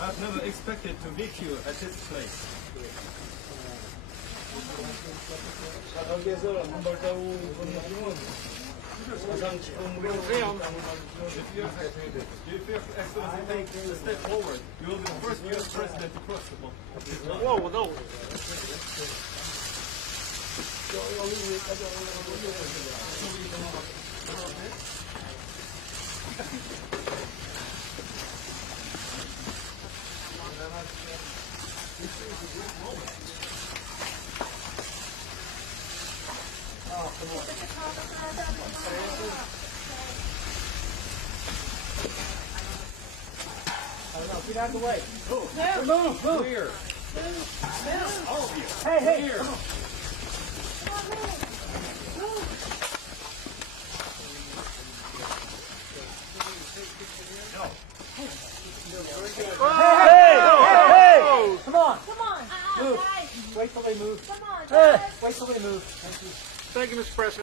I've never expected to meet you at this place. If your excellency takes a step forward, you will be the first U.S. president to cross the line. Whoa, no. Get out of the way. Move. Clear. All of you. Hey. Clear. Hey. Come on. Come on. Move. Guys. Wait till they move. Come on, guys. Wait till they move. Thank you, Mr. President.